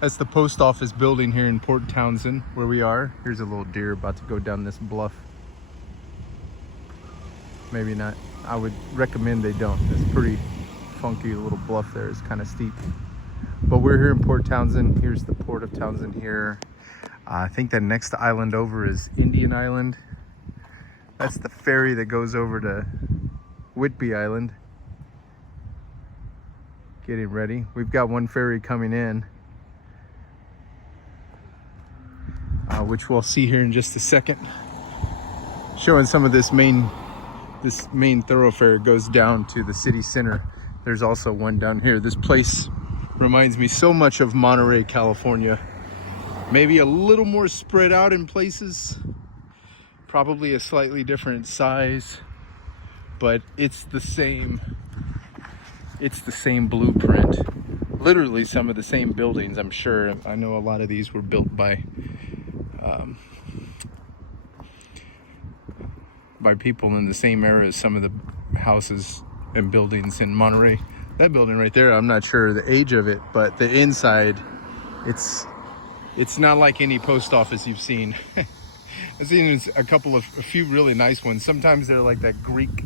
That's the post office building here in Port Townsend, where we are. Here's a little deer about to go down this bluff. Maybe not. I would recommend they don't. It's pretty funky little bluff there. It's kind of steep. But we're here in Port Townsend. Here's the Port of Townsend here. I think the next island over is Indian Island. That's the ferry that goes over to Whitby Island. Getting ready. We've got one ferry coming in, which we'll see here in just a second. Showing some of this main thoroughfare goes down to the city center. There's also one down here. This place reminds me so much of Monterey, California. Maybe a little more spread out in places, probably a slightly different size, but it's the same blueprint. Literally some of the same buildings, I'm sure. I know a lot of these were built by people in the same era as some of the houses and buildings in Monterey. That building right there, I'm not sure the age of it, but the inside, it's not like any post office you've seen. I've seen a few really nice ones. Sometimes they're like that Greek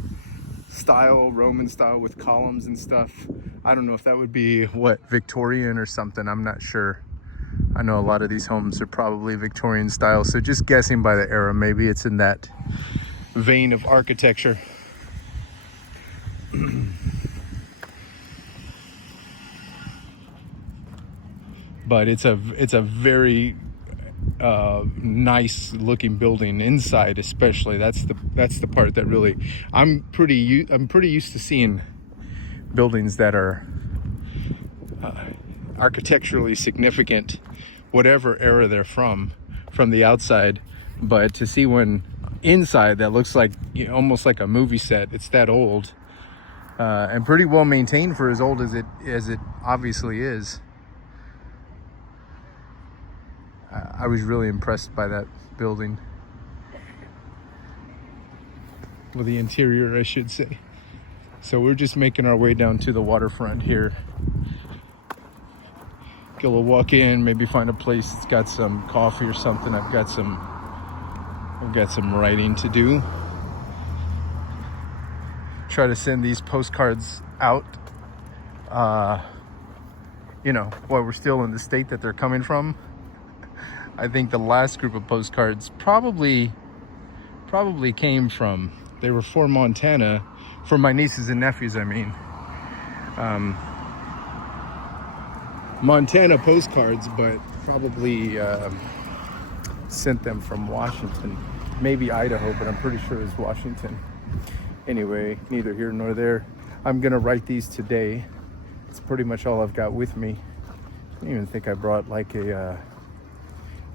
style, Roman style with columns and stuff. I don't know if that would be Victorian or something. I'm not sure. I know a lot of these homes are probably Victorian style, so just guessing by the era, maybe it's in that vein of architecture. But it's a very nice looking building inside, especially. That's the part that really I'm pretty used to seeing buildings that are architecturally significant, whatever era they're from the outside. But to see one inside that looks like, almost like a movie set, it's that old, and pretty well maintained for as old as it obviously is. I was really impressed by that building. Well, the interior, I should say. So we're just making our way down to the waterfront here. We'll walk in, maybe find a place that's got some coffee or something. I've got some writing to do. Try to send these postcards out, while we're still in the state that they're coming from. I think the last group of postcards probably came from, they were for Montana, for my nieces and nephews, I mean. Montana postcards, but probably sent them from Washington. Maybe Idaho, but I'm pretty sure it's Washington. Anyway, neither here nor there. I'm gonna write these today. It's pretty much all I've got with me. I don't even think I brought like a...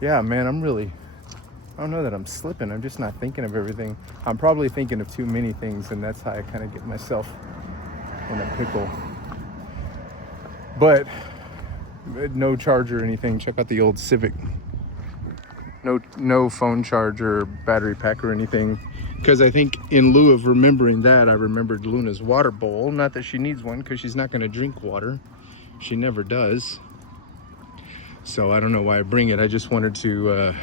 Yeah, man, I don't know that I'm slipping. I'm just not thinking of everything. I'm probably thinking of too many things, and that's how I kind of get myself in a pickle. But no charger or anything. Check out the old Civic. No phone charger, battery pack or anything. Because I think in lieu of remembering that, I remembered Luna's water bowl. Not that she needs one, because she's not going to drink water. She never does. So I don't know why I bring it. I just wanted to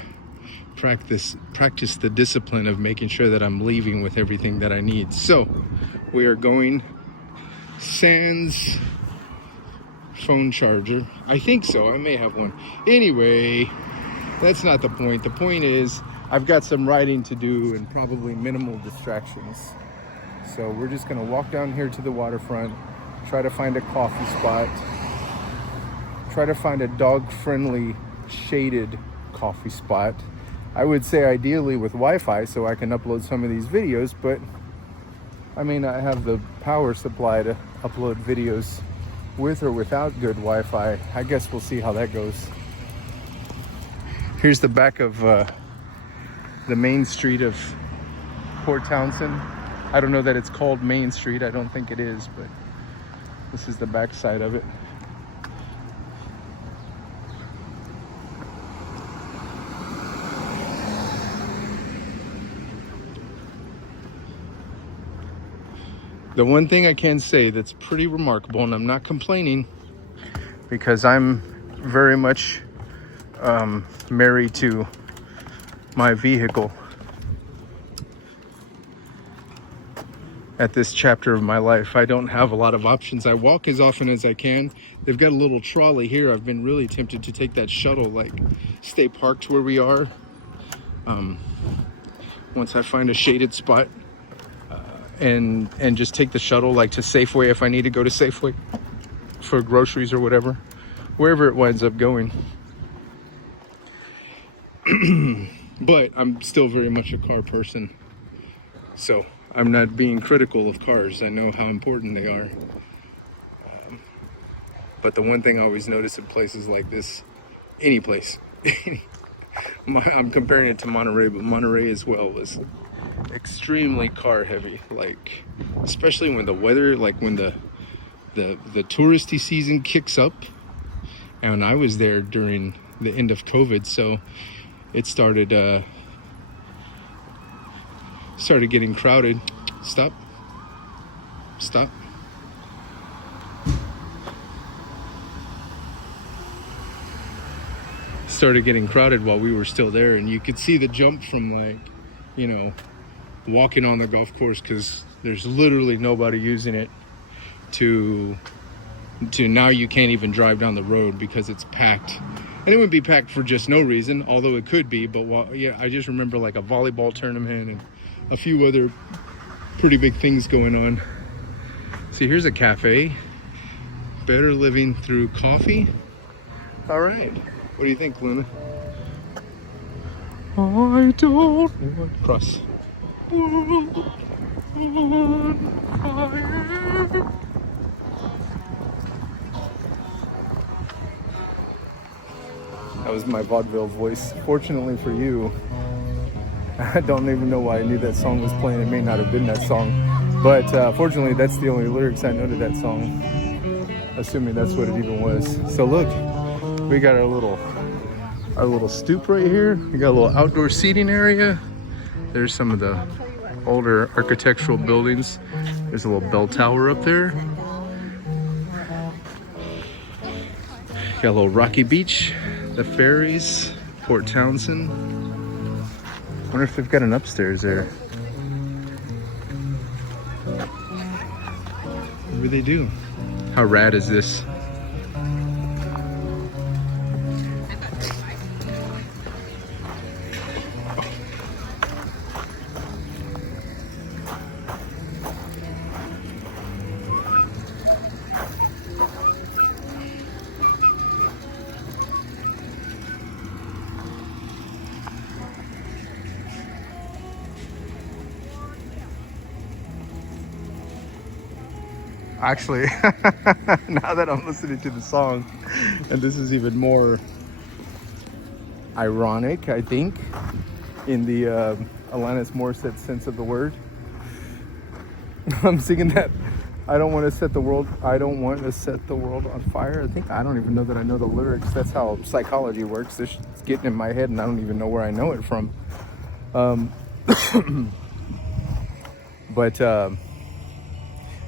practice the discipline of making sure that I'm leaving with everything that I need. So we are going sans phone charger. I think so. I may have one. Anyway, that's not the point. The point is I've got some writing to do and probably minimal distractions. So we're just going to walk down here to the waterfront, try to find a coffee spot. Try to find a dog-friendly, shaded coffee spot. I would say ideally with Wi-Fi so I can upload some of these videos, but I may not have the power supply to upload videos with or without good Wi-Fi. I guess we'll see how that goes. Here's the back of the main street of Port Townsend. I don't know that it's called Main Street. I don't think it is, but this is the back side of it. The one thing I can say that's pretty remarkable, and I'm not complaining because I'm very much married to my vehicle at this chapter of my life. I don't have a lot of options. I walk as often as I can. They've got a little trolley here. I've been really tempted to take that shuttle, like stay parked where we are. Once I find a shaded spot, and just take the shuttle, like to Safeway if I need to go to Safeway for groceries or whatever, wherever it winds up going. But I'm still very much a car person, so I'm not being critical of cars. I know how important they are. But the one thing I always notice in places like this, any place, I'm comparing it to Monterey, but Monterey as well was extremely car heavy, like especially when the weather, like when the touristy season kicks up. And I was there during the end of COVID, so it started getting crowded. Stop. Started getting crowded while we were still there, and you could see the jump from, like, you know, walking on the golf course because there's literally nobody using it to now you can't even drive down the road because it's packed. And it wouldn't be packed for just no reason, although it could be. But yeah, I just remember like a volleyball tournament and a few other pretty big things going on. See, here's a cafe. Better living through coffee. All right. What do you think, Luna? I don't want cross. That was my vaudeville voice. Fortunately for you, I don't even know why I knew that song was playing. It may not have been that song, but fortunately that's the only lyrics I know to that song, assuming that's what it even was. So look, we got our little stoop right here. We got a little outdoor seating area. There's some of the older architectural buildings. There's a little bell tower up there. Got a little rocky beach, the ferries, Port Townsend. Wonder if they've got an upstairs there. Maybe they do. How rad is this? Actually, now that I'm listening to the song, and this is even more ironic, I think, in the Alanis Morissette sense of the word. I'm singing that I don't want to set the world on fire. I don't even know that I know the lyrics. That's how psychology works. This is getting in my head and I don't even know where I know it from. But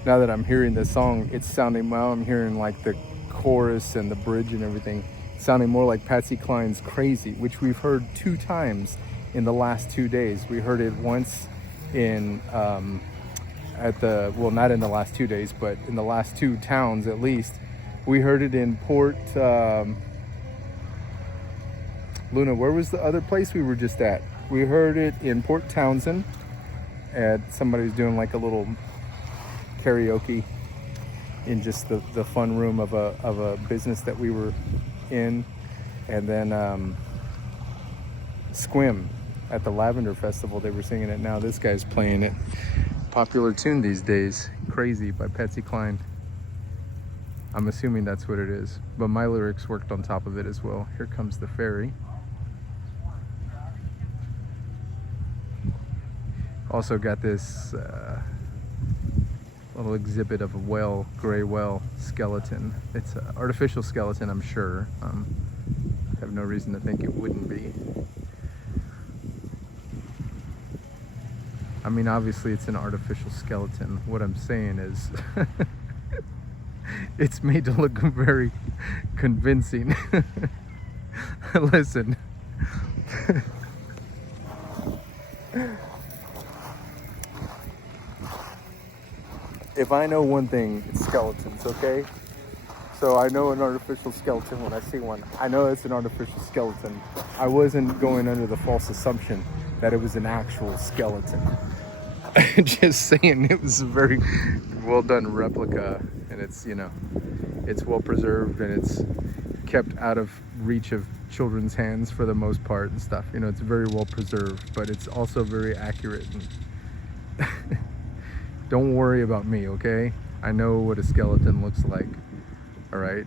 now that I'm hearing this song, it's sounding, well, I'm hearing like the chorus and the bridge and everything, sounding more like Patsy Cline's Crazy, which we've heard 2 times in the last 2 days. We heard it once in, not in the last 2 days, but in the last 2 towns at least. We heard it in Port, Luna, where was the other place we were just at? We heard it in Port Townsend, and somebody's doing like a little karaoke in just the fun room of a business that we were in. And then Squim at the Lavender Festival, they were singing it. Now this guy's playing it. Popular tune these days, Crazy by Patsy Cline. I'm assuming that's what it is, but my lyrics worked on top of it as well. Here comes the ferry. Also got this little exhibit of a gray whale skeleton. It's an artificial skeleton, I'm sure. I have no reason to think it wouldn't be. I mean, obviously it's an artificial skeleton. What I'm saying is It's made to look very convincing. Listen. If I know one thing, it's skeletons, okay? So I know an artificial skeleton when I see one. I know it's an artificial skeleton. I wasn't going under the false assumption that it was an actual skeleton. Just saying, it was a very well done replica, and it's, you know, it's well preserved, and it's kept out of reach of children's hands for the most part and stuff. You know, it's very well preserved, but it's also very accurate. And don't worry about me, okay? I know what a skeleton looks like. All right.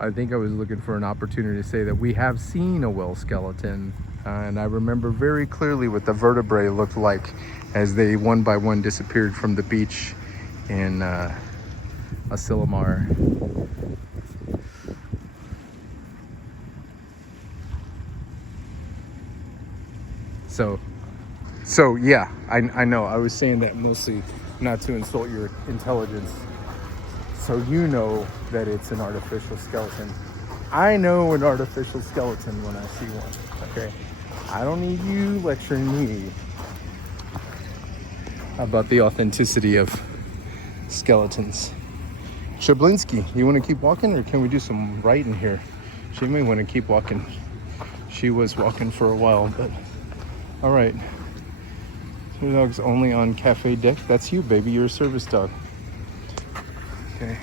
I think I was looking for an opportunity to say that we have seen a whale skeleton, and I remember very clearly what the vertebrae looked like as they one by one disappeared from the beach in Asilomar. So yeah, I know. I was saying that mostly not to insult your intelligence. So you know that it's an artificial skeleton. I know an artificial skeleton when I see one, okay? I don't need you lecturing me about the authenticity of skeletons. Shablinski, you want to keep walking, or can we do some writing here? She may want to keep walking. She was walking for a while, but all right. Your dog's only on cafe deck. That's you, baby. You're a service dog. Okay.